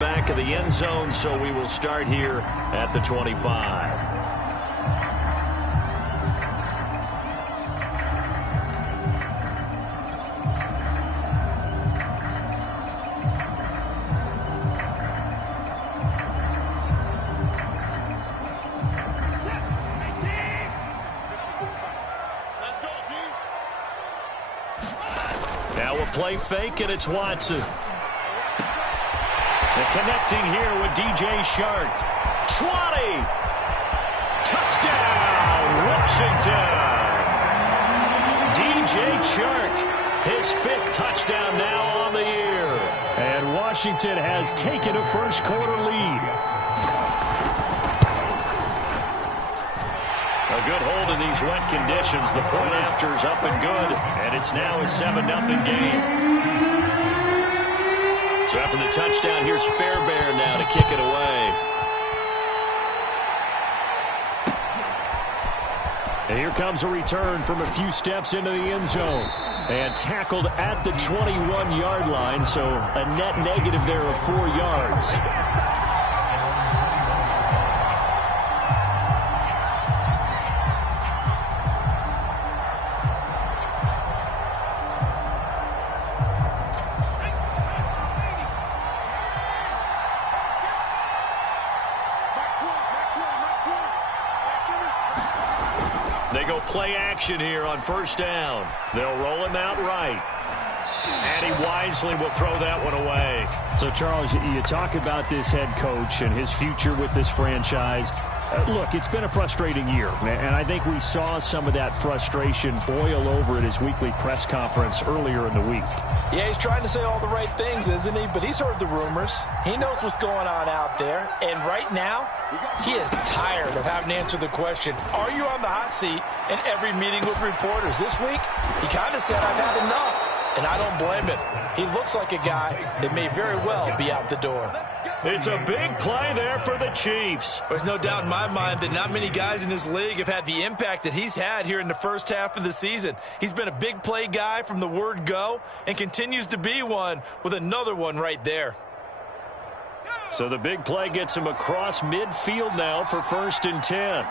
Back of the end zone, so we will start here at the 25. Now we'll play fake, and it's Watson. And connecting here with DJ Shark. 20. Touchdown, Washington. DJ Shark, his 5th touchdown now on the year. And Washington has taken a first-quarter lead. A good hold in these wet conditions. The point after is up and good, and it's now a 7-0 game. So after the touchdown, here's Fairbairn now to kick it away. And here comes a return from a few steps into the end zone. And tackled at the 21-yard line, so a net negative there of 4 yards. They go play action here on first down. They'll roll him out right. And he wisely will throw that one away. So, Charles, you talk about this head coach and his future with this franchise. Look, it's been a frustrating year, and I think we saw some of that frustration boil over at his weekly press conference earlier in the week. Yeah, he's trying to say all the right things, isn't he? But he's heard the rumors. He knows what's going on out there. And right now, he is tired of having to answer the question, are you on the hot seat, in every meeting with reporters. This week, he kind of said, I've had enough. And I don't blame him. He looks like a guy that may very well be out the door. It's a big play there for the Chiefs. There's no doubt in my mind that not many guys in this league have had the impact that he's had here in the first half of the season. He's been a big play guy from the word go and continues to be one with another one right there. So the big play gets him across midfield now for 1st and 10.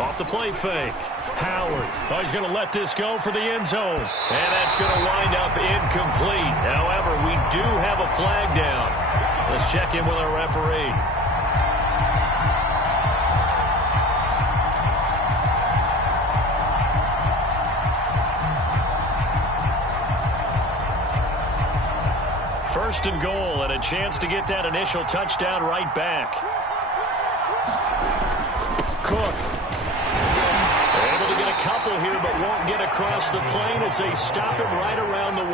Off the play fake. Howard. Oh, he's going to let this go for the end zone. And that's going to wind up incomplete. However, we do have a flag down. Let's check in with our referee. First and goal, and a chance to get that initial touchdown right back. Cook. Couple here, but won't get across the plane as they stop him right around the 1.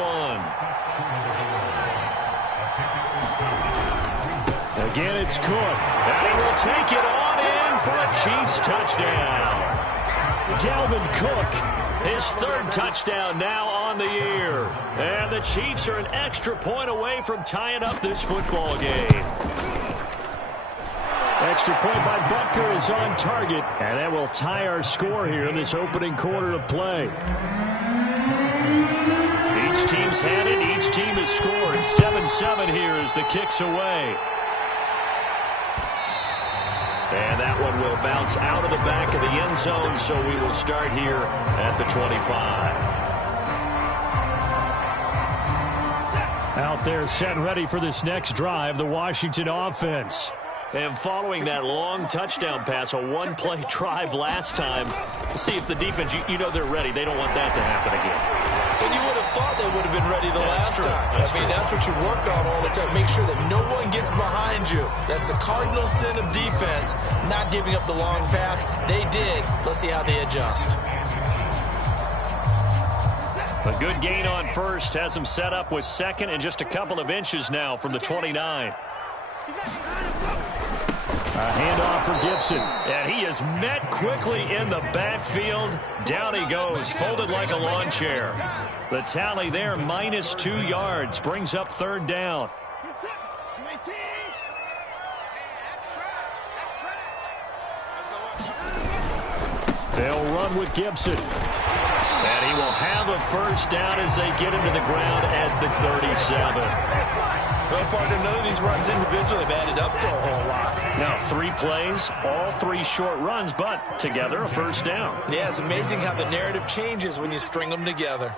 Again, it's Cook. And he will take it on in for a Chiefs touchdown. Dalvin Cook, his 3rd touchdown now on the year. And the Chiefs are an extra point away from tying up this football game. Extra point by Butker is on target, and that will tie our score here in this opening quarter of play. Each team's had it. Each team has scored. 7-7 here as the kick's away. And that one will bounce out of the back of the end zone, so we will start here at the 25. Out there set and ready for this next drive, the Washington offense. And following that long touchdown pass, a one-play drive last time, see if the defense, you know they're ready. They don't want that to happen again. And you would have thought they would have been ready the last time. That's what you work on all the time. Make sure that no one gets behind you. That's the cardinal sin of defense, not giving up the long pass. They did. Let's see how they adjust. A good gain on first has them set up with 2nd and just a couple of inches now from the 29. A handoff for Gibson. And he is met quickly in the backfield. Down he goes, folded like a lawn chair. The tally there, -2 yards, brings up 3rd down. They'll run with Gibson. And he will have a first down as they get him to the ground at the 37. Well, partner, none of these runs individually have added up to a whole lot. Now, 3 plays, all 3 short runs, but together a first down. Yeah, it's amazing how the narrative changes when you string them together.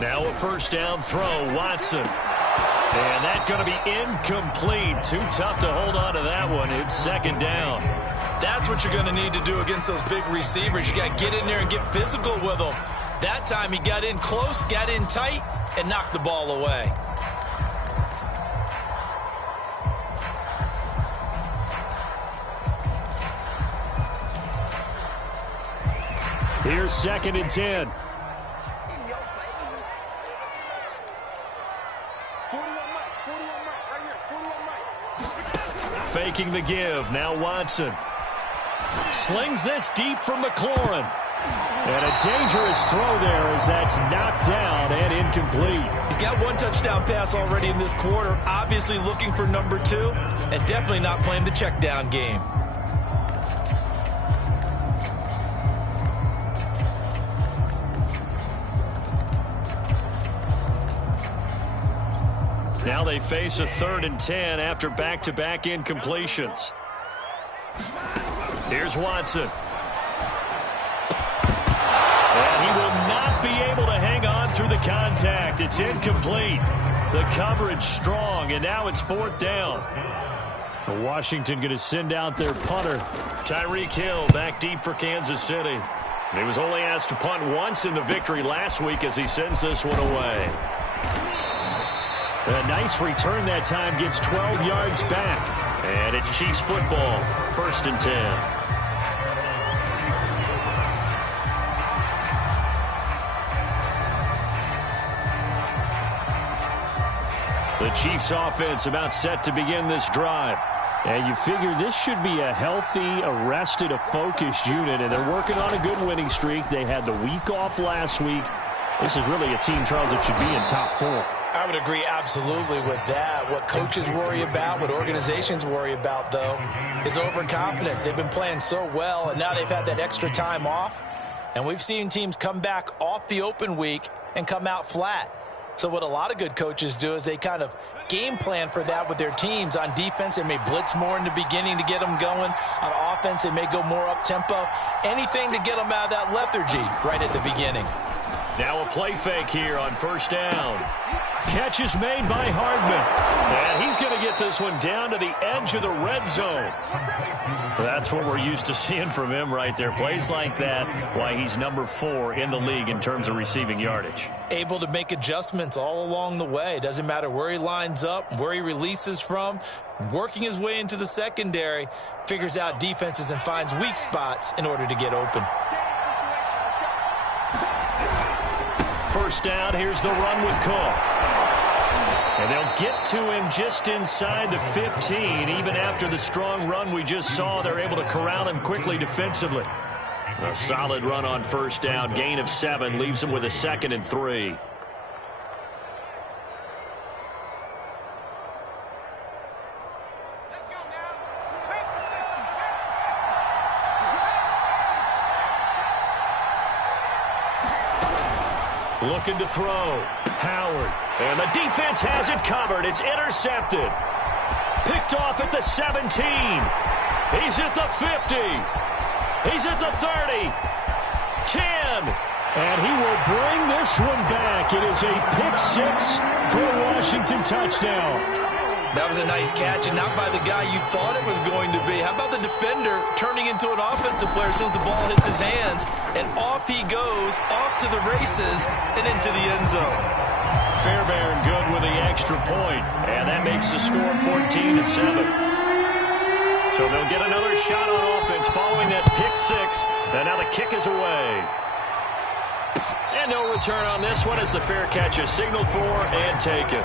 Now a first down throw, Watson. And that's going to be incomplete. Too tough to hold on to that one. It's second down. That's what you're going to need to do against those big receivers. You got to get in there and get physical with them. That time he got in close, got in tight, and knocked the ball away. Here's 2nd and 10. Faking the give. Now Watson. Slings this deep from McLaurin. And a dangerous throw there as that's knocked down and incomplete. He's got 1 touchdown pass already in this quarter. Obviously looking for number 2. And definitely not playing the check down game. Now they face a 3rd and 10 after back-to-back incompletions. Here's Watson. And he will not be able to hang on through the contact. It's incomplete. The coverage strong, and now it's 4th down. Washington going to send out their punter. Tyreek Hill back deep for Kansas City. And he was only asked to punt once in the victory last week as he sends this one away. A nice return that time, gets 12 yards back. And it's Chiefs football, 1st and 10. The Chiefs offense about set to begin this drive. And you figure this should be a healthy, arrested, a focused unit, and they're working on a good winning streak. They had the week off last week. This is really a team, Charles, that should be in top 4. I would agree absolutely with that. What coaches worry about, what organizations worry about, though, is overconfidence. They've been playing so well, and now they've had that extra time off. And we've seen teams come back off the open week and come out flat. So what a lot of good coaches do is they kind of game plan for that with their teams. On defense, they may blitz more in the beginning to get them going. On offense, they may go more up-tempo. Anything to get them out of that lethargy right at the beginning. Now a play fake here on 1st down. Catch is made by Hardman. And he's going to get this one down to the edge of the red zone. That's what we're used to seeing from him right there. Plays like that, why he's number 4 in the league in terms of receiving yardage. Able to make adjustments all along the way. Doesn't matter where he lines up, where he releases from. Working his way into the secondary, figures out defenses and finds weak spots in order to get open. 1st down, here's the run with Cook. And they'll get to him just inside the 15. Even after the strong run we just saw, they're able to corral him quickly defensively. A solid run on 1st down. Gain of 7 leaves him with a 2nd and 3. Looking to throw. Howard. And the defense has it covered. It's intercepted. Picked off at the 17. He's at the 50. He's at the 30. 10. And he will bring this one back. It is a pick 6 for a Washington touchdown. That was a nice catch, and not by the guy you thought it was going to be. How about the defender turning into an offensive player as soon as the ball hits his hands, and off he goes, off to the races, and into the end zone. Fairbairn good with the extra point, and that makes the score 14-7. So they'll get another shot on offense following that pick 6, and now the kick is away. And no return on this one as the fair catch is signaled for and taken.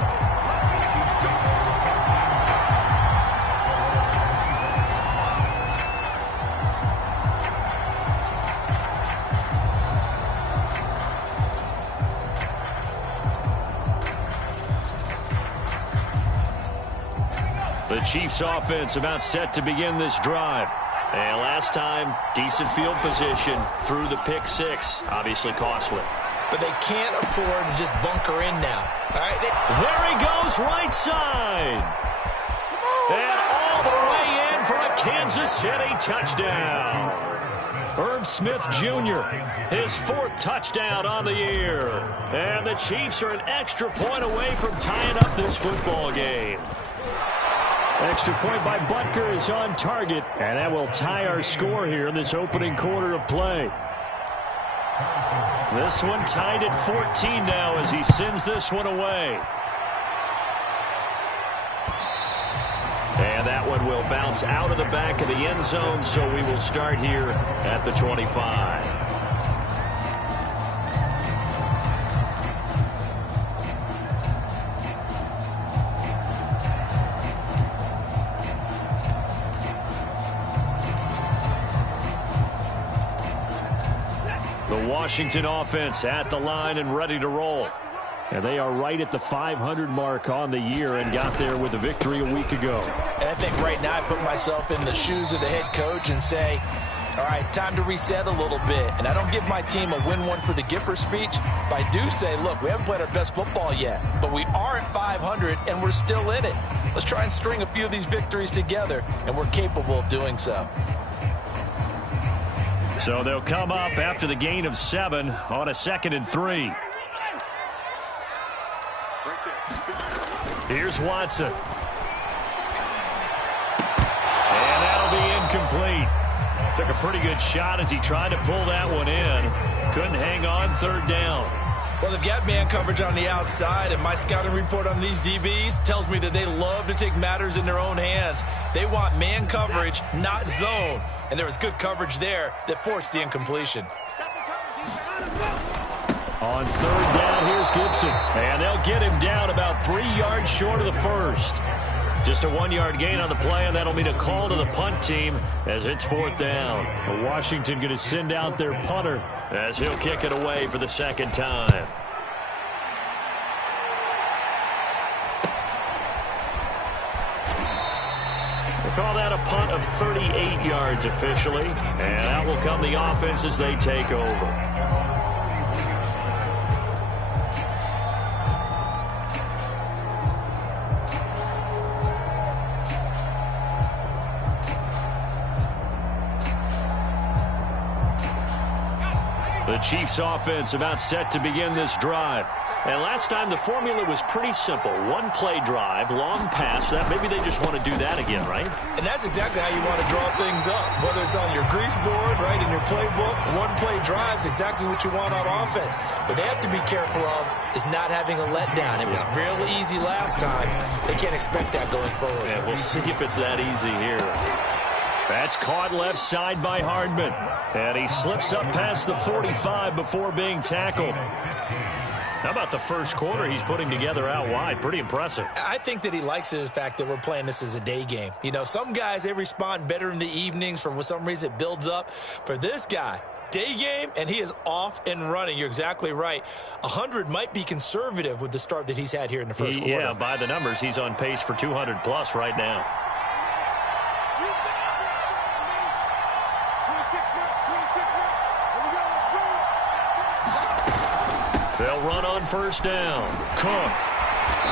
The Chiefs offense about set to begin this drive. And last time, decent field position through the pick six. Obviously costly. But they can't afford to just bunker in now. All right. There he goes, right side. And all the way in for a Kansas City touchdown. Irv Smith Jr., his 4th touchdown on the year. And the Chiefs are an extra point away from tying up this football game. Extra point by Butker is on target, and that will tie our score here in this opening quarter of play. This one tied at 14 now as he sends this one away. And that one will bounce out of the back of the end zone, so we will start here at the 25. The Washington offense at the line and ready to roll. And they are right at the 500 mark on the year and got there with a victory a week ago. And I think right now I put myself in the shoes of the head coach and say, all right, time to reset a little bit. And I don't give my team a win one for the Gipper speech, but I do say, look, we haven't played our best football yet, but we are at 500 and we're still in it. Let's try and string a few of these victories together, and we're capable of doing so. So they'll come up after the gain of 7 on a 2nd and 3. Here's Watson. And that'll be incomplete. Took a pretty good shot as he tried to pull that one in. Couldn't hang on 3rd down. Well, they've got man coverage on the outside, and my scouting report on these DBs tells me that they love to take matters in their own hands. They want man coverage, not zone. And there was good coverage there that forced the incompletion. On 3rd down, here's Gibson. And they'll get him down about 3 yards short of the first. Just a 1-yard gain on the play, and that'll mean a call to the punt team as it's 4th down. Washington going to send out their punter as he'll kick it away for the 2nd time. We'll call that a punt of 38 yards officially, and out will come the offense as they take over. The Chiefs offense about set to begin this drive. And last time the formula was pretty simple. 1-play drive, long pass. That maybe they just want to do that again, right? And that's exactly how you want to draw things up. Whether it's on your grease board, right, in your playbook, 1-play drive is exactly what you want on offense. What they have to be careful of is not having a letdown. It was real easy last time. They can't expect that going forward. Yeah, we'll see if it's that easy here. That's caught left side by Hardman. And he slips up past the 45 before being tackled. How about the first quarter he's putting together out wide? Pretty impressive. I think that he likes the fact that we're playing this as a day game. You know, some guys, they respond better in the evenings. For some reason, it builds up. For this guy, day game, and he is off and running. You're exactly right. 100 might be conservative with the start that he's had here in the first quarter. Yeah, by the numbers, he's on pace for 200+ right now. They'll run on 1st down. Cook.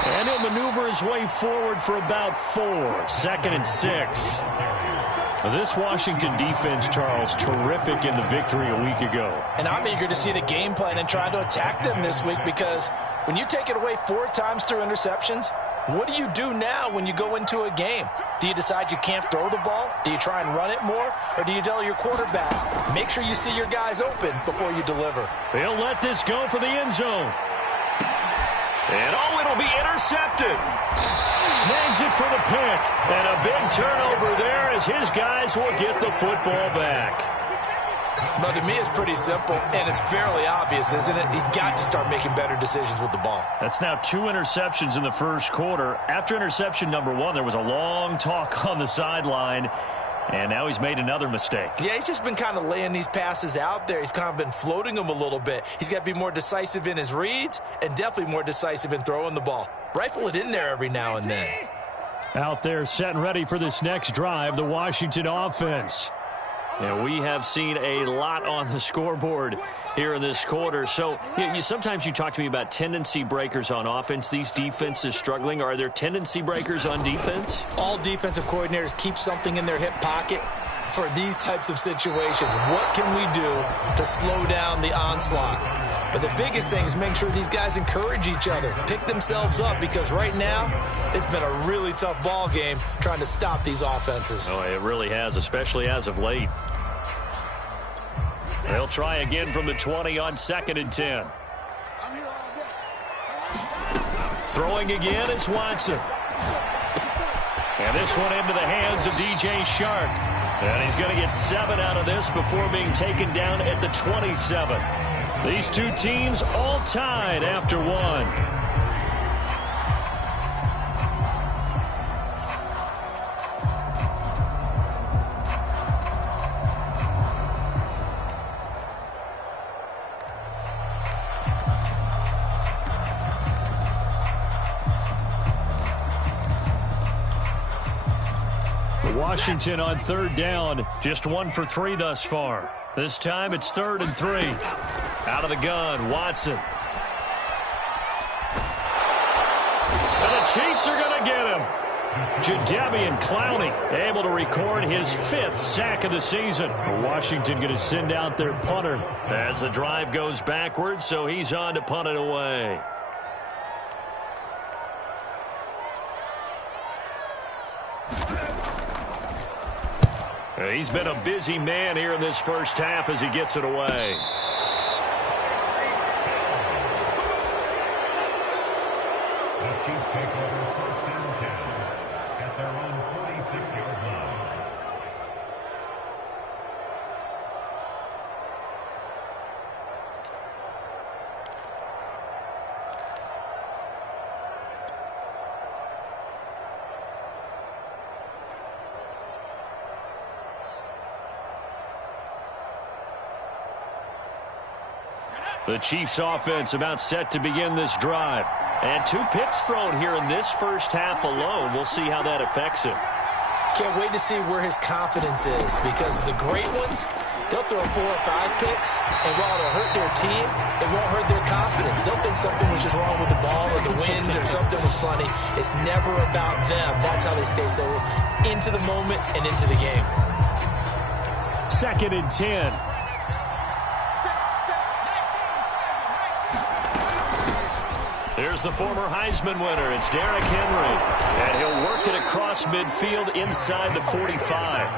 And he'll maneuver his way forward for about 4. 2nd and 6. This Washington defense, Charles, terrific in the victory a week ago. And I'm eager to see the game plan and trying to attack them this week, because when you take it away 4 times through interceptions, what do you do now when you go into a game? Do you decide you can't throw the ball? Do you try and run it more? Or do you tell your quarterback, make sure you see your guys open before you deliver? They'll let this go for the end zone. And it'll be intercepted. Snags it for the pick. And a big turnover there as his guys will get the football back. But to me, it's pretty simple, and it's fairly obvious, isn't it? He's got to start making better decisions with the ball. That's now 2 interceptions in the first quarter. After interception number 1, there was a long talk on the sideline, and now he's made another mistake. Yeah, he's just been kind of laying these passes out there. He's kind of been floating them a little bit. He's got to be more decisive in his reads and definitely more decisive in throwing the ball. Rifle it in there every now and then. Out there set and ready for this next drive, the Washington offense. And we have seen a lot on the scoreboard here in this quarter. So sometimes you talk to me about tendency breakers on offense. These defenses struggling. Are there tendency breakers on defense? All defensive coordinators keep something in their hip pocket for these types of situations. What can we do to slow down the onslaught? But the biggest thing is make sure these guys encourage each other, pick themselves up, because right now it's been a really tough ball game trying to stop these offenses. Oh, it really has, especially as of late. They'll try again from the 20 on 2nd and 10. Throwing again is Watson. And this one into the hands of DJ Shark. And he's going to get 7 out of this before being taken down at the 27. These two teams all tied after one. Washington on 3rd down, just 1 for 3 thus far. This time it's 3rd and 3. Out of the gun, Watson. And the Chiefs are going to get him. Jadeveon Clowney able to record his 5th sack of the season. Washington going to send out their punter as the drive goes backwards, so he's on to punt it away. He's been a busy man here in this first half as he gets it away. The Chiefs take over 1st and 10 at their own 46-yard line. The Chiefs offense about set to begin this drive. And 2 picks thrown here in this first half alone. We'll see how that affects him. Can't wait to see where his confidence is, because the great ones, they'll throw 4 or 5 picks, and while it'll hurt their team, it won't hurt their confidence. They'll think something was just wrong with the ball or the wind or something was funny. It's never about them. That's how they stay so into the moment and into the game. 2nd and 10. Here's the former Heisman winner. It's Derrick Henry. And he'll work it across midfield inside the 45.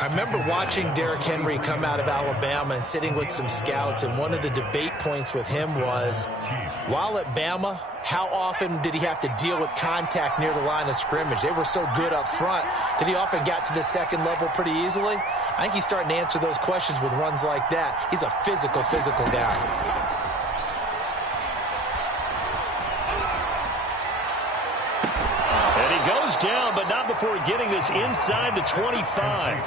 I remember watching Derrick Henry come out of Alabama and sitting with some scouts, and one of the debate points with him was, while at Bama, how often did he have to deal with contact near the line of scrimmage? They were so good up front that he often got to the second level pretty easily. I think he's starting to answer those questions with runs like that. He's a physical guy. Down, but not before getting this inside the 25.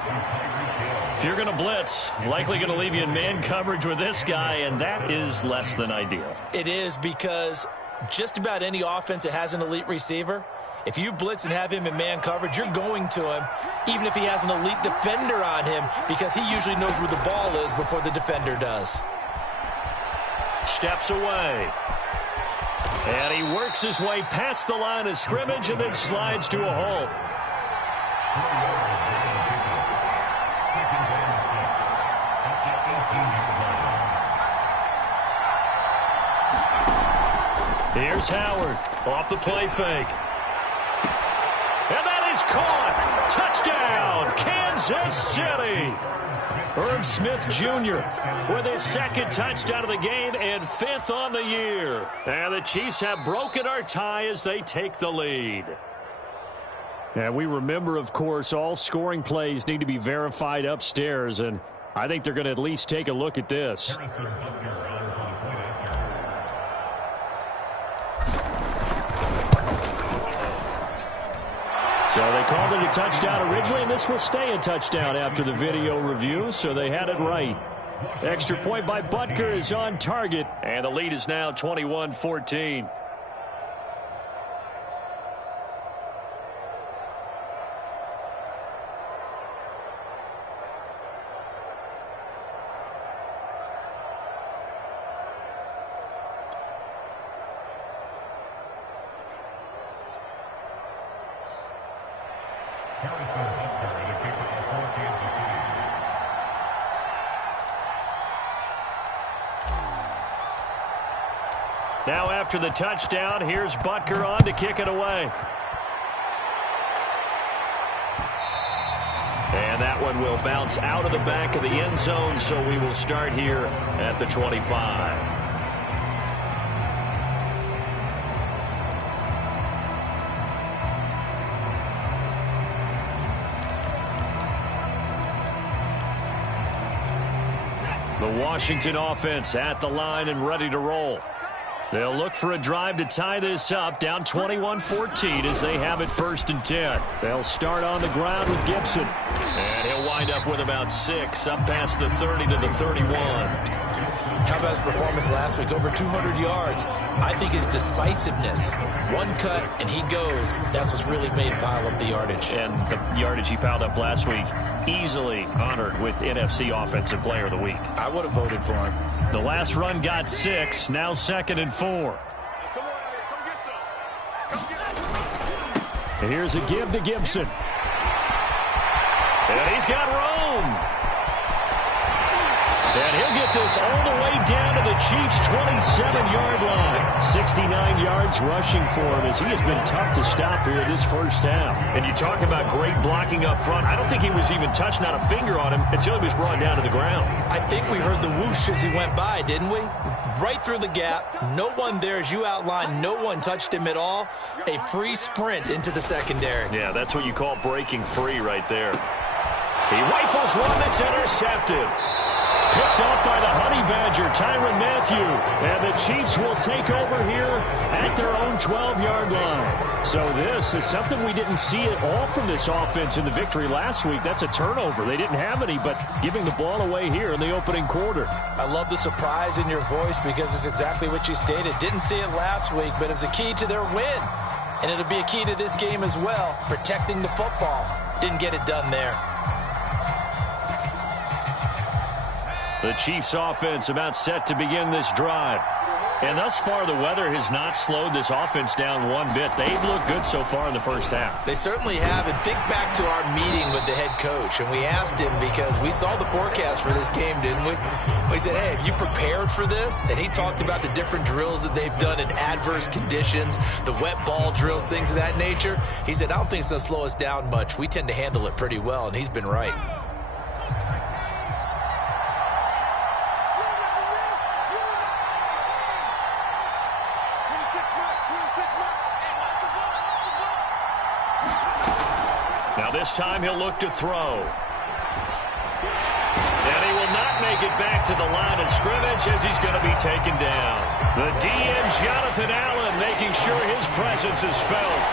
If you're going to blitz, likely going to leave you in man coverage with this guy, and that is less than ideal. It is, because just about any offense that has an elite receiver, if you blitz and have him in man coverage, you're going to him, even if he has an elite defender on him, because he usually knows where the ball is before the defender does. Steps away. And he works his way past the line of scrimmage and then slides to a halt. Here's Howard off the play fake. And that is caught. Touchdown, Kansas City. Irv Smith Jr. with his 2nd touchdown of the game and 5th on the year. And the Chiefs have broken our tie as they take the lead. And we remember, of course, all scoring plays need to be verified upstairs, and I think they're going to at least take a look at this. So they called it a touchdown originally, and this will stay a touchdown after the video review, so they had it right. Extra point by Butker is on target, and the lead is now 21-14. Now after the touchdown, here's Butker on to kick it away. And that one will bounce out of the back of the end zone, so we will start here at the 25. The Washington offense at the line and ready to roll. They'll look for a drive to tie this up, down 21-14 as they have it 1st and 10. They'll start on the ground with Gibson. And he'll wind up with about 6, up past the 30 to the 31. How about his performance last week? Over 200 yards. I think his decisiveness. One cut, and he goes. That's what's really made him pile up the yardage. And the yardage he piled up last week, easily honored with NFC Offensive Player of the Week. I would have voted for him. The last run got 6, now 2nd and 4. Here's a give to Gibson. And he's got room. And he'll get this all the way down to the Chiefs' 27-yard line. 69 yards rushing for him as he has been tough to stop here this first half. And you talk about great blocking up front. I don't think he was even touched, not a finger on him, until he was brought down to the ground. I think we heard the whoosh as he went by, didn't we? Right through the gap. No one there, as you outlined. No one touched him at all. A free sprint into the secondary. Yeah, that's what you call breaking free right there. He rifles one that's intercepted. Picked off by the Honey Badger, Tyrann Mathieu. And the Chiefs will take over here at their own 12-yard line. So this is something we didn't see at all from this offense in the victory last week. That's a turnover. They didn't have any, but giving the ball away here in the opening quarter. I love the surprise in your voice because it's exactly what you stated. Didn't see it last week, but it was a key to their win. And it'll be a key to this game as well, protecting the football. Didn't get it done there. The Chiefs offense about set to begin this drive. And thus far, the weather has not slowed this offense down one bit. They've looked good so far in the first half. They certainly have. And think back to our meeting with the head coach. And we asked him because we saw the forecast for this game, didn't we? We said, hey, have you prepared for this? And he talked about the different drills that they've done in adverse conditions, the wet ball drills, things of that nature. He said, I don't think it's going to slow us down much. We tend to handle it pretty well. And he's been right. Now this time he'll look to throw. And he will not make it back to the line of scrimmage as he's going to be taken down. The DN, Jonathan Allen, making sure his presence is felt.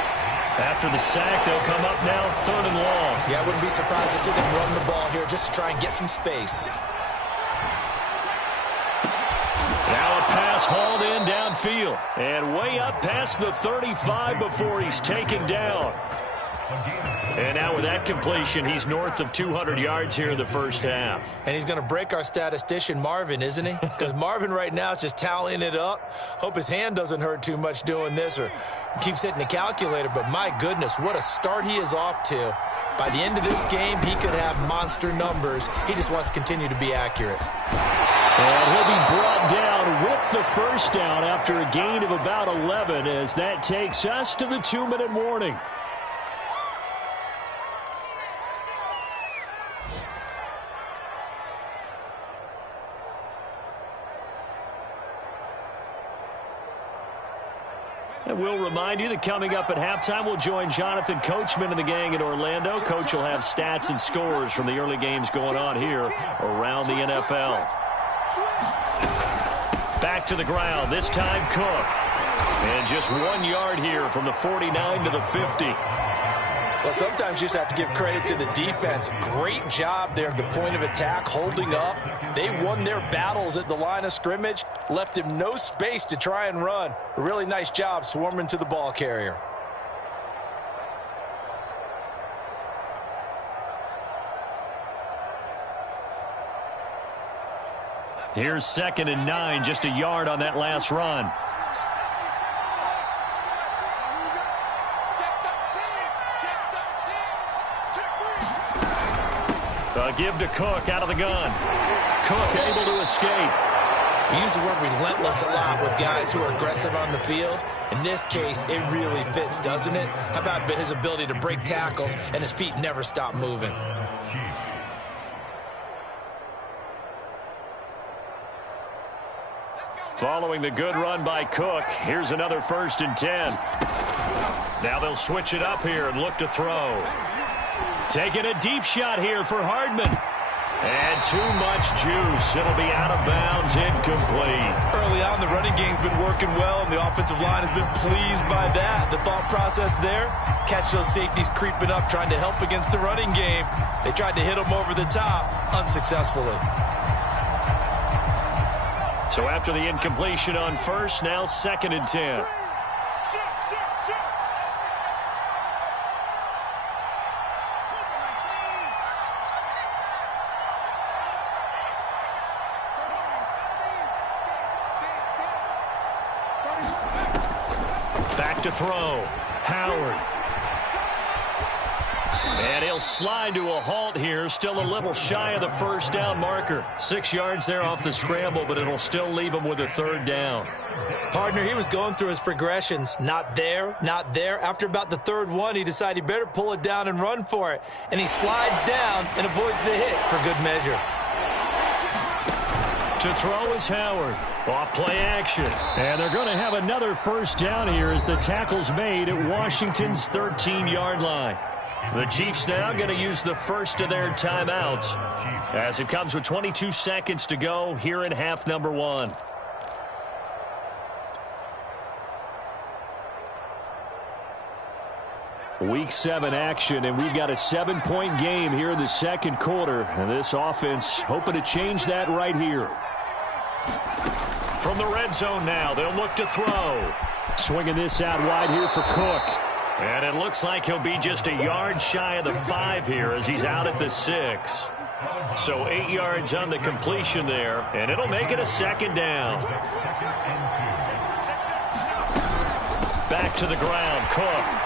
After the sack, they'll come up now 3rd and long. Yeah, I wouldn't be surprised to see them run the ball here just to try and get some space. Now a pass hauled in downfield. And way up past the 35 before he's taken down. And now with that completion, he's north of 200 yards here in the first half. And he's going to break our statistician, Marvin, isn't he? Because Marvin right now is just tallying it up. Hope his hand doesn't hurt too much doing this or keeps hitting the calculator. But my goodness, what a start he is off to. By the end of this game, he could have monster numbers. He just wants to continue to be accurate. And he'll be brought down with the first down after a gain of about 11 as that takes us to the 2-minute warning. And we'll remind you that coming up at halftime, we'll join Jonathan Coachman and the gang in Orlando. Coach will have stats and scores from the early games going on here around the NFL. Back to the ground, this time Cook. And just 1 yard here from the 49 to the 50. Well, sometimes you just have to give credit to the defense. Great job there at the point of attack, holding up. They won their battles at the line of scrimmage, left him no space to try and run. A really nice job swarming to the ball carrier. Here's 2nd and 9, just a yard on that last run. Give to Cook out of the gun. Cook able to escape. We use the word relentless a lot with guys who are aggressive on the field. In this case, it really fits, doesn't it? How about his ability to break tackles and his feet never stop moving? Following the good run by Cook, here's another 1st and 10. Now they'll switch it up here and look to throw. Taking a deep shot here for Hardman. And too much juice. It'll be out of bounds, incomplete. Early on, the running game's been working well, and the offensive line has been pleased by that. The thought process there, catch those safeties creeping up, trying to help against the running game. They tried to hit them over the top, unsuccessfully. So after the incompletion on 1st, now 2nd and 10. Back to throw. Howard. And he'll slide to a halt here. Still a little shy of the 1st down marker. 6 yards there off the scramble, but it'll still leave him with a 3rd down. Partner, he was going through his progressions. Not there, not there. After about the 3rd one, he decided he better pull it down and run for it. And he slides down and avoids the hit for good measure. To throw is Howard. Off play action. And they're going to have another 1st down here as the tackle's made at Washington's 13-yard line. The Chiefs now going to use the 1st of their timeouts as it comes with 22 seconds to go here in half number 1. Week 7 action, and we've got a 7-point game here in the 2nd quarter. And this offense hoping to change that right here. From the red zone now, they'll look to throw. Swinging this out wide here for Cook. And it looks like he'll be just a yard shy of the 5 here as he's out at the 6. So 8 yards on the completion there, and it'll make it a 2nd down. Back to the ground, Cook.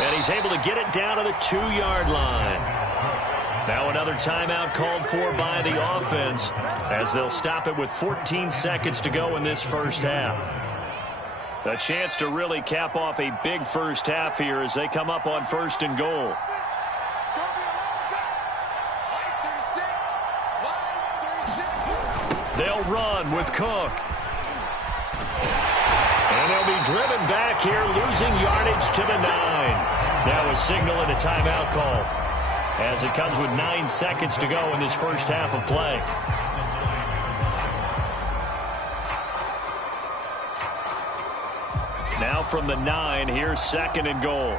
And he's able to get it down to the 2-yard line. Now another timeout called for by the offense as they'll stop it with 14 seconds to go in this 1st half. A chance to really cap off a big 1st half here as they come up on 1st and goal. They'll run with Cook. And they'll be driven back here, losing yardage to the 9. Now a signal and a timeout call as it comes with 9 seconds to go in this 1st half of play. Now from the 9, here's 2nd and goal.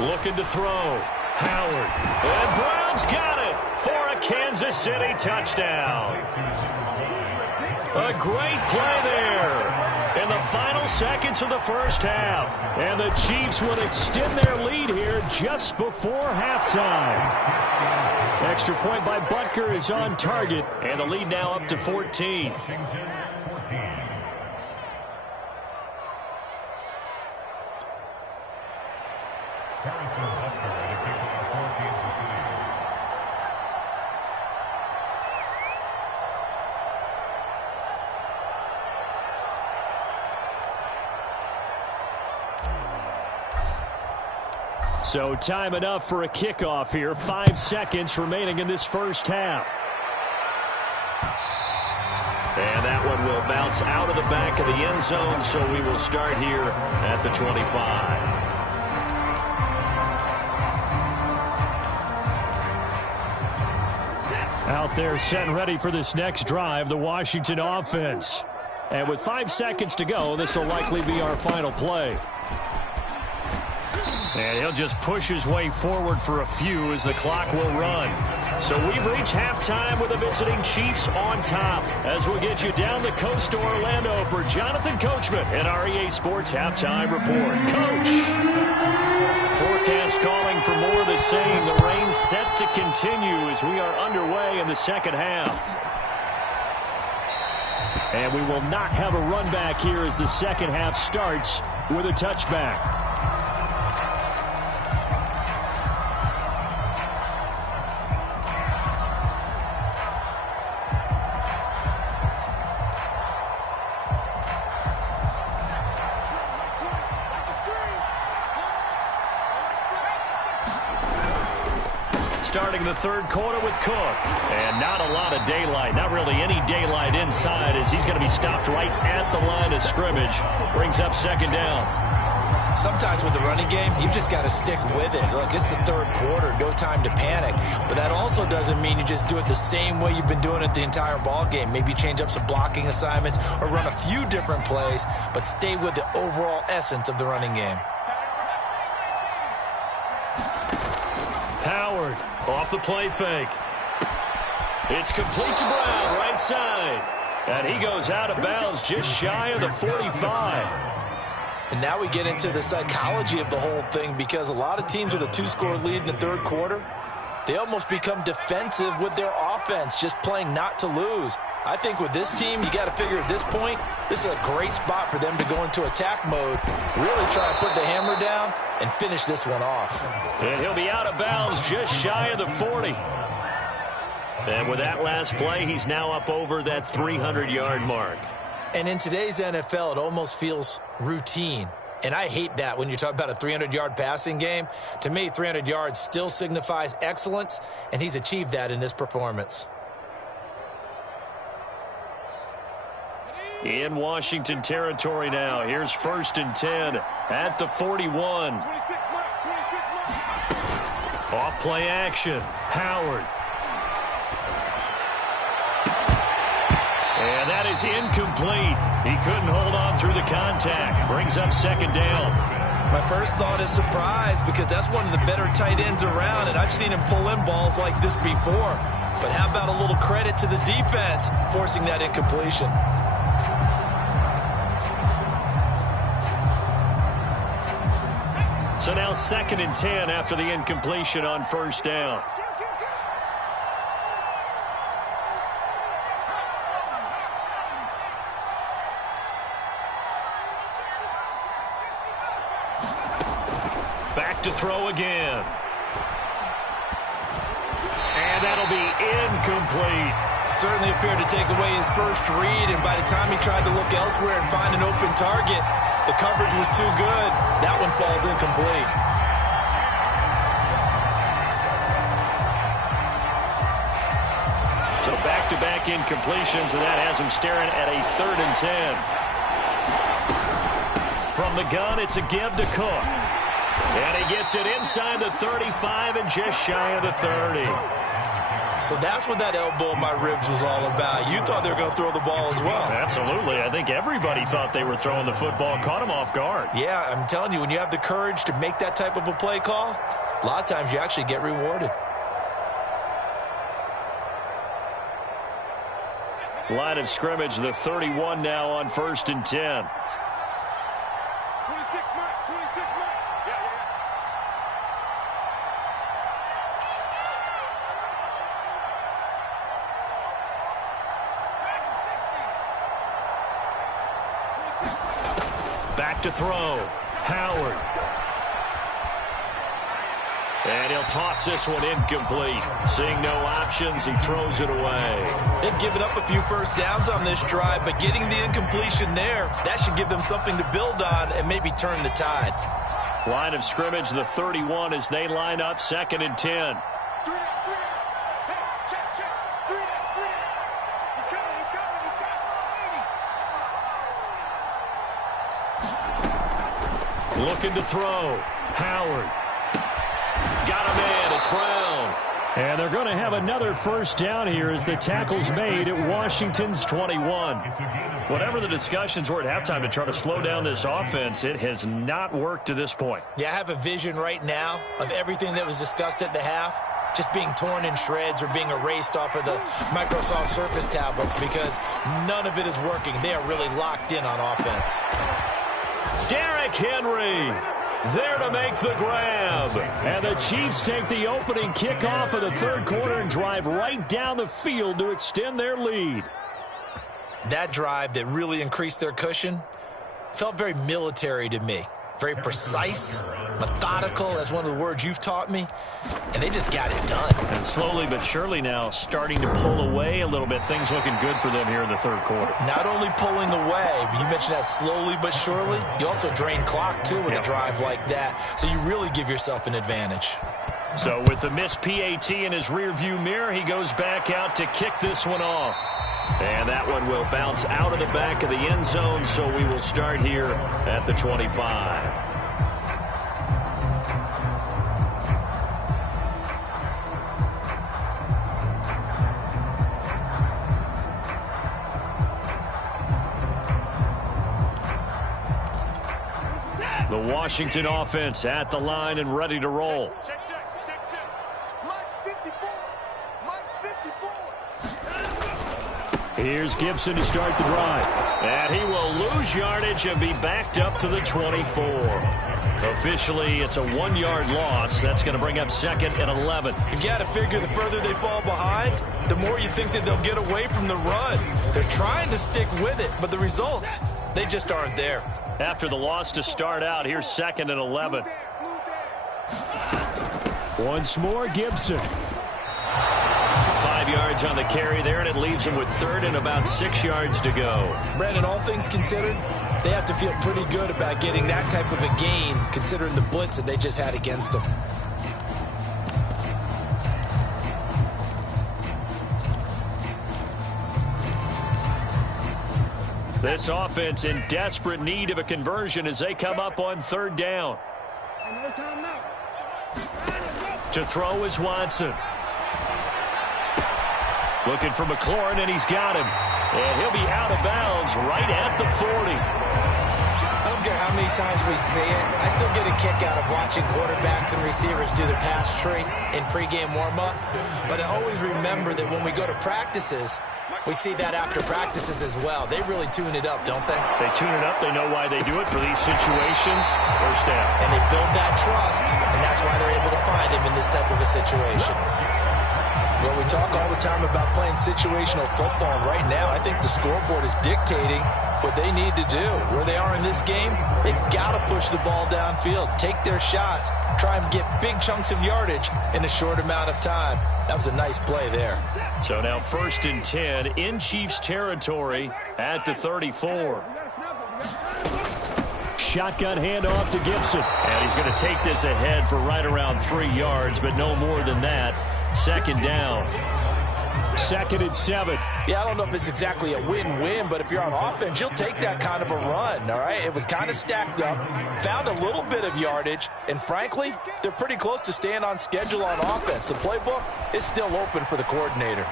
Looking to throw. Howard. And Brown's got it for a Kansas City touchdown. A great play there in the final seconds of the 1st half. And the Chiefs will extend their lead here just before halftime. Extra point by Butker is on target. And the lead now up to 14. So time enough for a kickoff here. 5 seconds remaining in this 1st half. And that one will bounce out of the back of the end zone, so we will start here at the 25. Out there set and ready for this next drive, the Washington offense. And with 5 seconds to go, this will likely be our final play. And he'll just push his way forward for a few as the clock will run. So we've reached halftime with the visiting Chiefs on top. As we'll get you down the coast to Orlando for Jonathan Coachman in our EA Sports Halftime Report. Coach. Forecast calling for more of the same. The rain set to continue as we are underway in the 2nd half. And we will not have a run back here as the 2nd half starts with a touchback. starting the third quarter with Cook. And not a lot of daylight, not really any daylight inside, as he's going to be stopped right at the line of scrimmage. Brings up second down. Sometimes with the running game, you've just got to stick with it. Look, it's the third quarter, no time to panic. But that also doesn't mean you just do it the same way you've been doing it the entire ball game. Maybe change up some blocking assignments or run a few different plays, but stay with the overall essence of the running game. Howard off the play fake. It's complete to Brown, right side. And he goes out of bounds just shy of the 45. And now we get into the psychology of the whole thing, because a lot of teams with a two-score lead in the third quarter, they almost become defensive with their offense, just playing not to lose. I think with this team, you got to figure at this point, this is a great spot for them to go into attack mode, really try to put the hammer down and finish this one off. And he'll be out of bounds just shy of the 40. And with that last play, he's now up over that 300-yard mark. And in today's NFL, it almost feels routine. And I hate that when you talk about a 300-yard passing game. To me, 300 yards still signifies excellence, and he's achieved that in this performance. In Washington territory now. Here's 1st and 10 at the 41. Off play action. Howard. And that is incomplete. He couldn't hold on through the contact. Brings up second down. My first thought is surprise, because that's one of the better tight ends around, and I've seen him pull in balls like this before. But how about a little credit to the defense forcing that incompletion? So now 2nd and 10 after the incompletion on 1st down. Back to throw again. And that'll be incomplete. Certainly appeared to take away his first read, and by the time he tried to look elsewhere and find an open target, the coverage was too good. That one falls incomplete. So back-to-back incompletions, and that has him staring at a 3rd and 10. From the gun, it's a give to Cook. And he gets it inside the 35 and just shy of the 30. So that's what that elbow in my ribs was all about. You thought they were going to throw the ball as well. Absolutely. I think everybody thought they were throwing the football. Caught him off guard. Yeah, I'm telling you, when you have the courage to make that type of a play call, a lot of times you actually get rewarded. Line of scrimmage, the 31 now on 1st and 10. Back to throw. Howard. And he'll toss this one incomplete. Seeing no options, he throws it away. They've given up a few first downs on this drive, but getting the incompletion there, that should give them something to build on and maybe turn the tide. Line of scrimmage, the 31 as they line up 2nd and 10. Looking to throw. Howard. Got a man. It's Brown. And they're going to have another first down here as the tackle's made at Washington's 21. Whatever the discussions were at halftime to try to slow down this offense, it has not worked to this point. Yeah, I have a vision right now of everything that was discussed at the half just being torn in shreds or being erased off of the Microsoft Surface tablets, because none of it is working. They are really locked in on offense. Derrick Henry there to make the grab. And the Chiefs take the opening kickoff of the third quarter and drive right down the field to extend their lead. That drive that really increased their cushion felt very military to me. Very precise, methodical, that's one of the words you've taught me, and they just got it done. And slowly but surely now starting to pull away a little bit. Things looking good for them here in the third quarter. Not only pulling away, but you mentioned that slowly but surely. You also drain clock, too, with a drive like that, so you really give yourself an advantage. So with the missed PAT in his rearview mirror, he goes back out to kick this one off. And that one will bounce out of the back of the end zone, so we will start here at the 25. The Washington offense at the line and ready to roll. Here's Gibson to start the drive. And he will lose yardage and be backed up to the 24. Officially, it's a 1-yard loss. That's going to bring up 2nd and 11. You've got to figure the further they fall behind, the more you think that they'll get away from the run. They're trying to stick with it, but the results, they just aren't there. After the loss to start out, here's 2nd and 11. Once more, Gibson. 5 yards on the carry there, and it leaves him with 3rd and about 6 yards to go. Brandon, all things considered, they have to feel pretty good about getting that type of a gain, considering the blitz that they just had against them. This offense in desperate need of a conversion as they come up on 3rd down. To throw is Watson. Looking for McLaurin, and he's got him. And he'll be out of bounds right at the 40. I don't care how many times we see it. I still get a kick out of watching quarterbacks and receivers do the pass tree in pregame warm-up. But I always remember that when we go to practices, we see that after practices as well. They really tune it up, don't they? They tune it up. They know why they do it for these situations. 1st down. And they build that trust, and that's why they're able to find him in this type of a situation. Well, we talk all the time about playing situational football, and right now I think the scoreboard is dictating what they need to do. Where they are in this game, they've got to push the ball downfield, take their shots, try and get big chunks of yardage in a short amount of time. That was a nice play there. So now 1st and 10 in Chiefs territory at the 34. Shotgun handoff to Gibson. And he's going to take this ahead for right around 3 yards, but no more than that. 2nd down. 2nd and 7. Yeah, I don't know if it's exactly a win-win, but if you're on offense, you'll take that kind of a run, all right? It was kind of stacked up, found a little bit of yardage, and frankly, they're pretty close to staying on schedule on offense. The playbook is still open for the coordinator.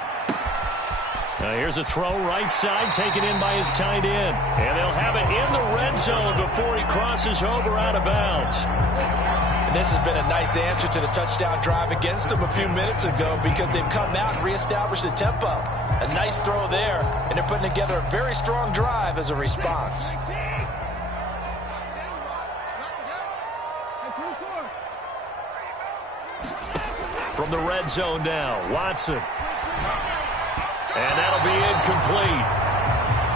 Now here's a throw right side, taken in by his tight end. And they'll have it in the red zone before he crosses over out of bounds. And this has been a nice answer to the touchdown drive against them a few minutes ago because they've come out and reestablished the tempo. A nice throw there, and they're putting together a very strong drive as a response. From the red zone now, Watson. And that'll be incomplete.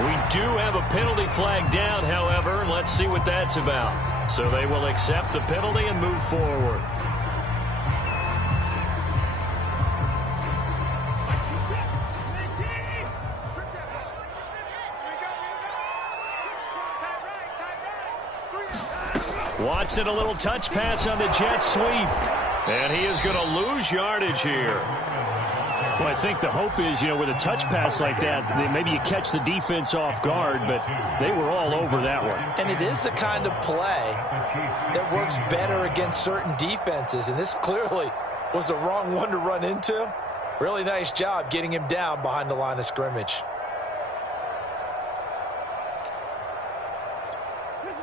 We do have a penalty flag down, however. Let's see what that's about. So they will accept the penalty and move forward. Watson, a little touch pass on the jet sweep. And he is going to lose yardage here. Well, I think the hope is, with a touch pass like that, maybe you catch the defense off guard, but they were all over that one. And it is the kind of play that works better against certain defenses, and this clearly was the wrong one to run into. Really nice job getting him down behind the line of scrimmage.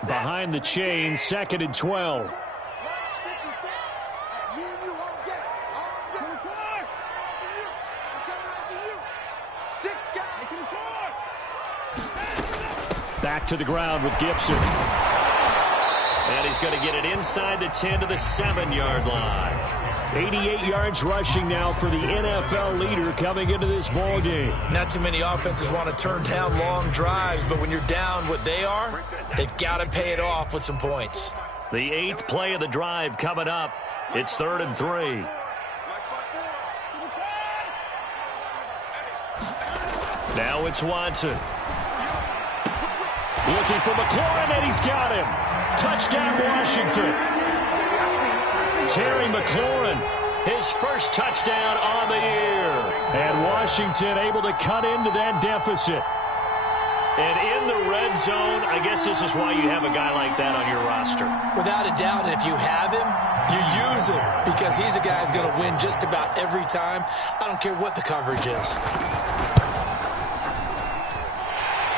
Behind the chain, 2nd and 12. Back to the ground with Gibson. And he's going to get it inside the 10 to the 7-yard line. 88 yards rushing now for the NFL leader coming into this ball game. Not too many offenses want to turn down long drives, but when you're down what they are, they've got to pay it off with some points. The 8th play of the drive coming up. It's 3rd and 3. Now it's Watson. Looking for McLaurin, and he's got him. Touchdown, Washington. Terry McLaurin his first touchdown on the year. And Washington able to cut into that deficit. And in the red zone, I guess this is why you have a guy like that on your roster. Without a doubt, and if you have him, you use him because he's a guy who's going to win just about every time. I don't care what the coverage is.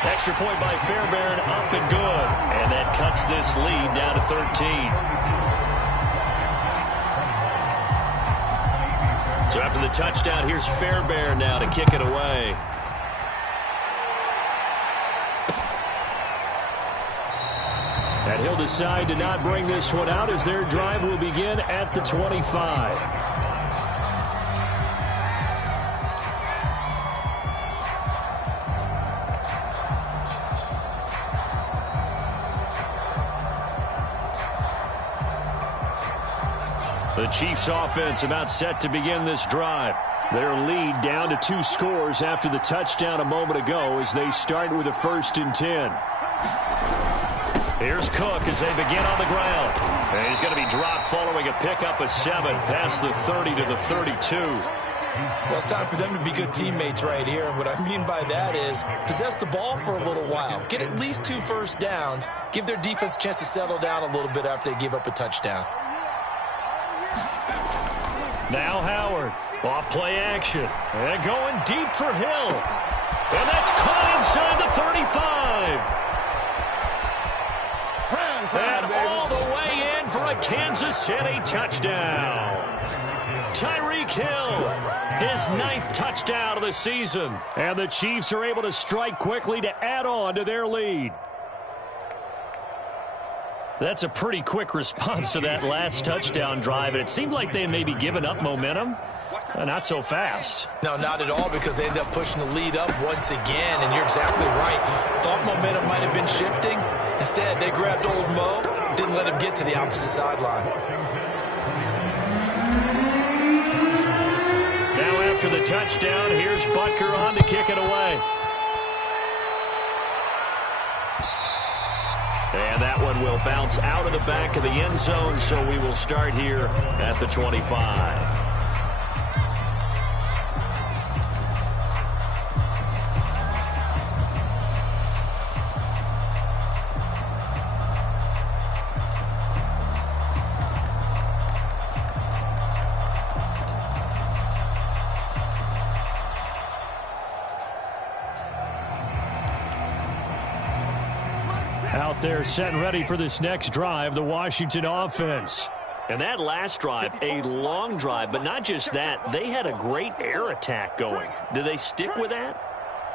Extra point by Fairbairn, up and good. And that cuts this lead down to 13. So after the touchdown, here's Fairbairn now to kick it away. And he'll decide to not bring this one out as their drive will begin at the 25. The Chiefs offense about set to begin this drive. Their lead down to 2 scores after the touchdown a moment ago as they start with a 1st and 10. Here's Cook as they begin on the ground. And he's going to be dropped following a pickup of 7 past the 30 to the 32. Well, it's time for them to be good teammates right here. And what I mean by that is possess the ball for a little while. Get at least 2 first downs. Give their defense a chance to settle down a little bit after they give up a touchdown. Now Howard. Off play action. And going deep for Hill. And that's caught inside the 35. And all the way in for a Kansas City touchdown. Tyreek Hill, his 9th touchdown of the season. And the Chiefs are able to strike quickly to add on to their lead. That's a pretty quick response to that last touchdown drive. And it seemed like they may be giving up momentum. Not so fast. No, not at all, because they ended up pushing the lead up once again. And you're exactly right. Thought momentum might have been shifting. Instead, they grabbed old Mo, didn't let him get to the opposite sideline. Now after the touchdown, here's Butker on to kick it away. And that one will bounce out of the back of the end zone, so we will start here at the 25. Out there set and ready for this next drive, the Washington offense. And that last drive, a long drive, but not just that. They had a great air attack going. Do they stick with that?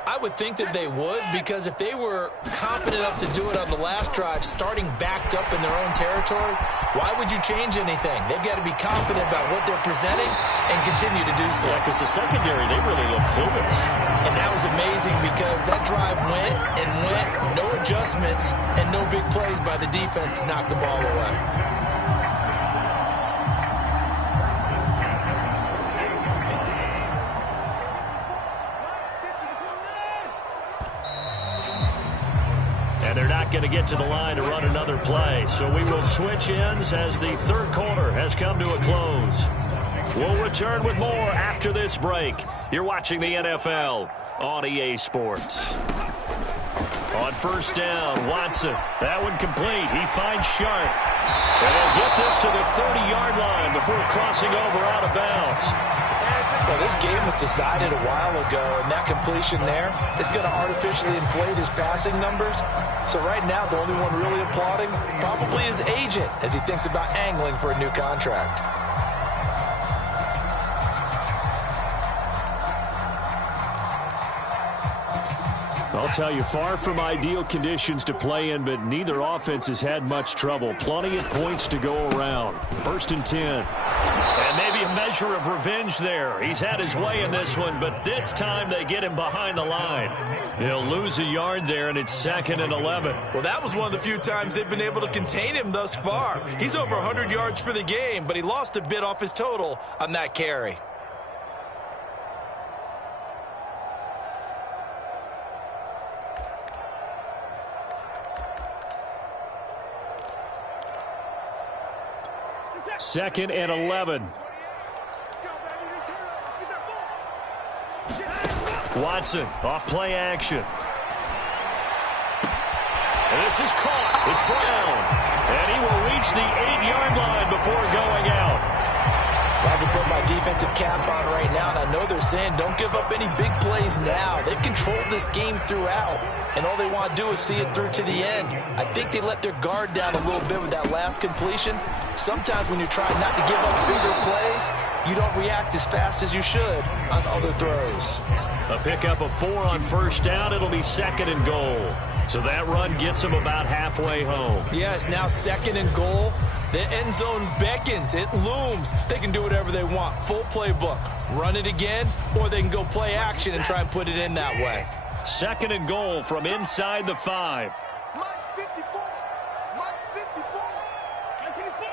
I would think that they would, because if they were confident enough to do it on the last drive, starting backed up in their own territory, why would you change anything? They've got to be confident about what they're presenting and continue to do so. Yeah, because the secondary, they really look clueless. And that was amazing because that drive went and went, no adjustments, and no big plays by the defense to knock the ball away. And they're not going to get to the line to run another play. So we will switch ends as the third quarter has come to a close. We'll return with more after this break. You're watching the NFL on EA Sports. On first down, Watson. That one complete. He finds Sharp. And he'll get this to the 30-yard line before crossing over out of bounds. Well, this game was decided a while ago, and that completion there is going to artificially inflate his passing numbers. So right now, the only one really applauding probably his agent as he thinks about angling for a new contract. I'll tell you, far from ideal conditions to play in, but neither offense has had much trouble. Plenty of points to go around. 1st and 10. And maybe a measure of revenge there. He's had his way in this one, but this time they get him behind the line. He'll lose a yard there, and it's 2nd and 11. Well, that was one of the few times they've been able to contain him thus far. He's over 100 yards for the game, but he lost a bit off his total on that carry. Second and 11. Watson off play action. And this is caught. It's Brown. And he will reach the 8-yard line before going out. I can put my defensive cap on right now, and I know they're saying don't give up any big plays now. They've controlled this game throughout, and all they want to do is see it through to the end. I think they let their guard down a little bit with that last completion. Sometimes when you're trying not to give up bigger plays, you don't react as fast as you should on other throws. A pickup of 4 on first down. It'll be 2nd and goal. So that run gets them about halfway home. Yeah, it's now 2nd and goal. The end zone beckons. It looms. They can do whatever they want. Full playbook. Run it again, or they can go play action and try and put it in that way. 2nd and goal from inside the 5. Mike 54. Mike 54. Mike 54.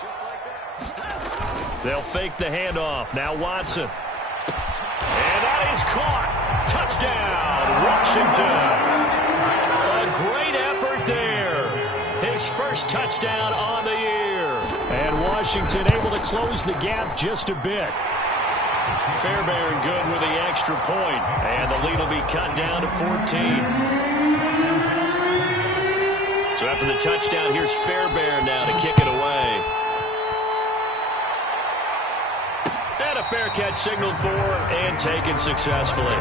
Just like that. They'll fake the handoff. Now Watson. And that is caught. Touchdown, Washington. A great effort there. His first touchdown on the year. And Washington able to close the gap just a bit. Fairbairn good with the extra point. And the lead will be cut down to 14. So after the touchdown, here's Fairbairn now to kick it away. And a fair catch signaled for and taken successfully.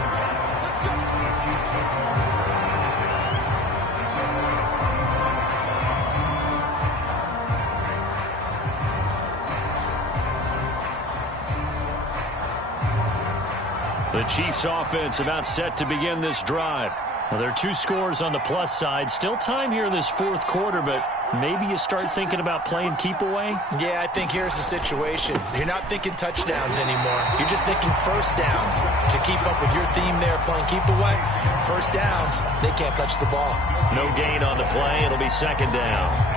The Chiefs offense about set to begin this drive. Now, there are 2 scores on the plus side. Still time here in this 4th quarter, but maybe you start thinking about playing keep away? Yeah, I think here's the situation. You're not thinking touchdowns anymore. You're just thinking first downs. To keep up with your theme there, playing keep away, first downs, they can't touch the ball. No gain on the play. It'll be 2nd down.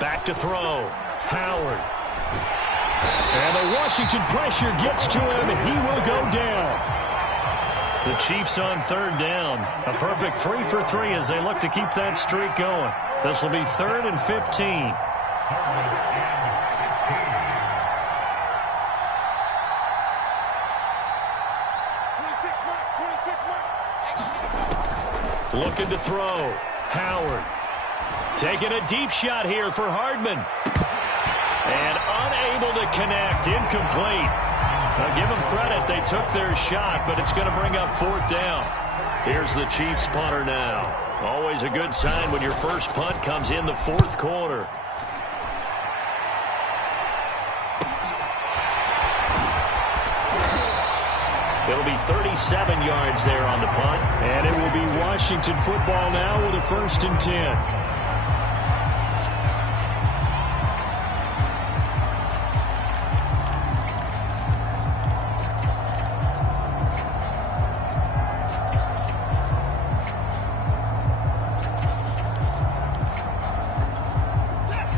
Back to throw. Howard. And the Washington pressure gets to him, and he will go down. The Chiefs on 3rd down. A perfect 3 for 3 as they look to keep that streak going. This will be 3rd and 15. Looking to throw. Howard. Taking a deep shot here for Hardman. And unable to connect. Incomplete. Now give them credit. They took their shot, but it's going to bring up 4th down. Here's the Chiefs punter now. Always a good sign when your first punt comes in the 4th quarter. It'll be 37 yards there on the punt. And it will be Washington football now with a 1st and 10.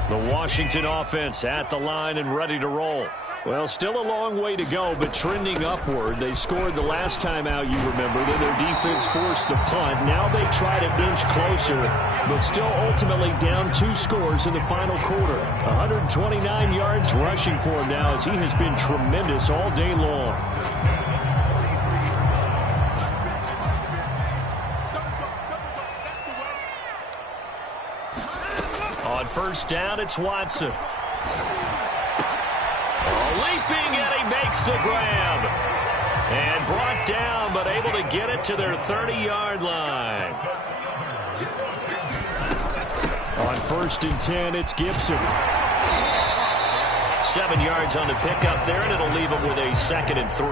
The Washington offense at the line and ready to roll. Well, still a long way to go, but trending upward. They scored the last time out, you remember. Then their defense forced the punt. Now they try to inch closer, but still ultimately down 2 scores in the final quarter. 129 yards rushing for him now as he has been tremendous all day long. On 1st down, it's Watson. Leaping, and he makes the grab. And brought down, but able to get it to their 30-yard line. On 1st and 10, it's Gibson. 7 yards on the pickup there, and it'll leave him with a 2nd and 3.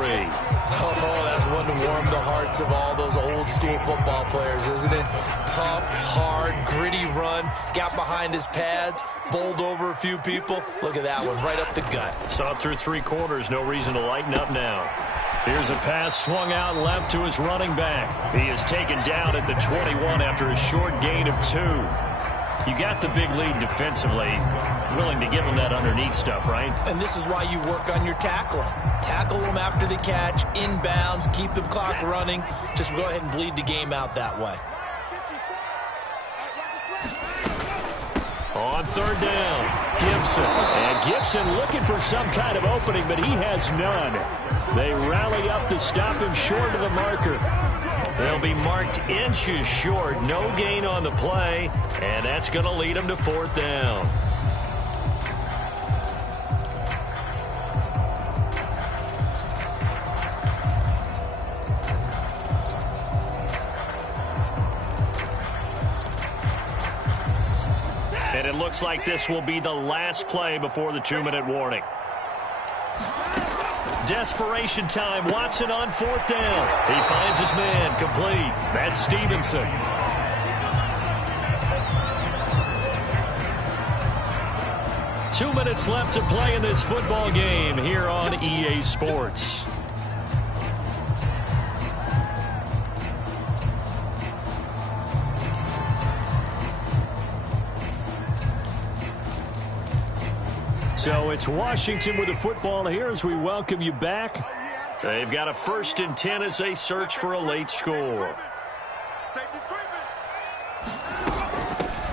Oh, that's one to warm the hearts of all those old-school football players, isn't it? Tough, hard, gritty run, got behind his pads, bowled over a few people. Look at that one, right up the gut. Saw it through 3 quarters, no reason to lighten up now. Here's a pass swung out left to his running back. He is taken down at the 21 after a short gain of 2. You got the big lead defensively. Willing to give him that underneath stuff, right? And this is why you work on your tackling. Tackle them after the catch, inbounds, keep the clock running. Just go ahead and bleed the game out that way. On third down, Gibson. And Gibson looking for some kind of opening, but he has none. They rally up to stop him short of the marker. They'll be marked inches short. No gain on the play, and that's going to lead them to fourth down. And it looks like this will be the last play before the 2-minute warning. Desperation time. Watson on fourth down. He finds his man complete. That's Stevenson. Two minutes left to play in this football game here on EA Sports. So it's Washington with the football here as we welcome you back. They've got a 1st and 10 as they search for a late score.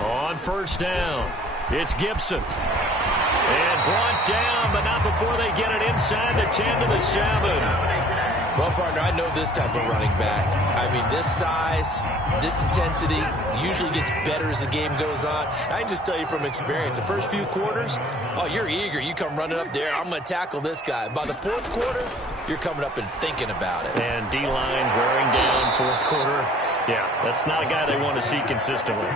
On first down, it's Gibson. And brought down, but not before they get it inside the 10 to the 7. Well, partner, I know this type of running back. I mean, this size, this intensity usually gets better as the game goes on. I can just tell you from experience, the first few quarters, oh, you're eager. You come running up there, I'm going to tackle this guy. By the fourth quarter, you're coming up and thinking about it. And D-line wearing down fourth quarter. Yeah, that's not a guy they want to see consistently.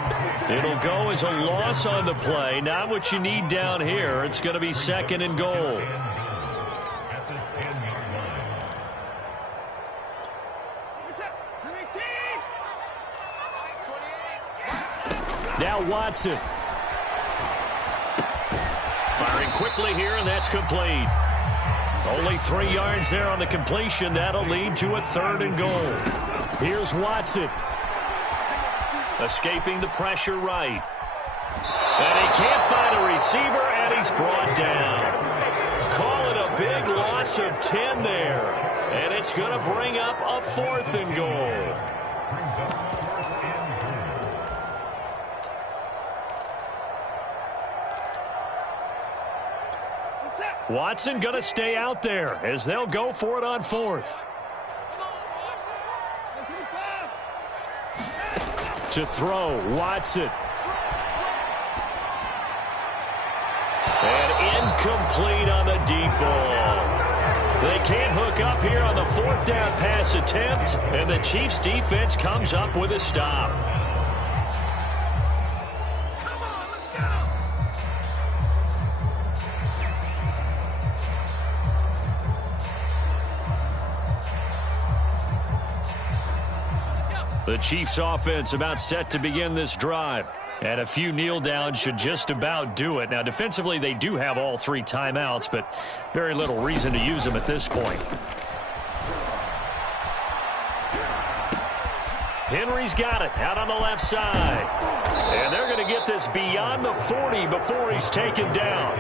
It'll go as a loss on the play. Not what you need down here. It's going to be 2nd and goal. Now Watson. Firing quickly here, and that's complete. Only 3 yards there on the completion. That'll lead to a 3rd and goal. Here's Watson. Escaping the pressure right. And he can't find a receiver, and he's brought down. Call it a big loss of 10 there. And it's going to bring up a 4th and goal. Watson going to stay out there as they'll go for it on 4th. To throw, Watson. And incomplete on the deep ball. They can't hook up here on the 4th down pass attempt, and the Chiefs defense comes up with a stop. The Chiefs offense about set to begin this drive. And a few kneel downs should just about do it. Now, defensively, they do have all 3 timeouts, but very little reason to use them at this point. Henry's got it out on the left side. And they're going to get this beyond the 40 before he's taken down.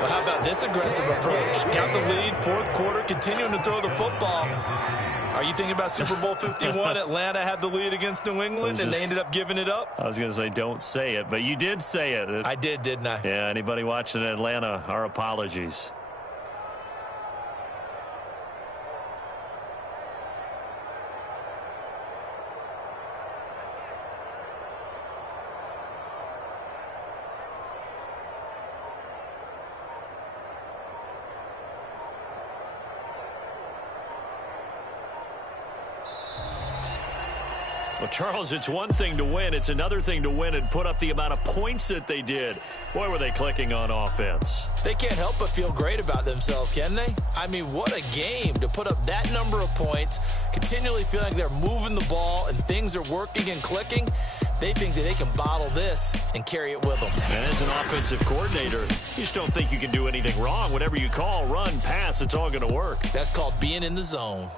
Well, how about this aggressive approach? Got the lead, 4th quarter, continuing to throw the football. Are you thinking about Super Bowl 51? Atlanta had the lead against New England, and they ended up giving it up? I was going to say don't say it, but you did say it. I did, didn't I? Yeah, anybody watching Atlanta, our apologies. Well, Charles, it's one thing to win. It's another thing to win and put up the amount of points that they did. Boy, were they clicking on offense. They can't help but feel great about themselves, can they? I mean, what a game to put up that number of points, continually feeling like they're moving the ball and things are working and clicking. They think that they can bottle this and carry it with them. And as an offensive coordinator, you just don't think you can do anything wrong. Whatever you call, run, pass, it's all going to work. That's called being in the zone.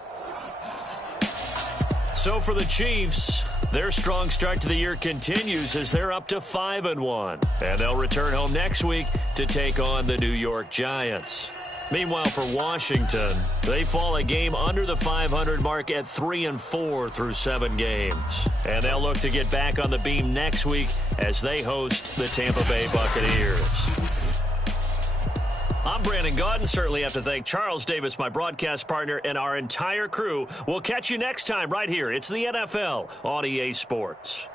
So for the Chiefs, their strong start to the year continues as they're up to 5-1. And they'll return home next week to take on the New York Giants. Meanwhile, for Washington, they fall a game under the 500 mark at 3-4 through 7 games. And they'll look to get back on the beam next week as they host the Tampa Bay Buccaneers. I'm Brandon Gaudin. Certainly have to thank Charles Davis, my broadcast partner, and our entire crew. We'll catch you next time right here. It's the NFL on EA Sports.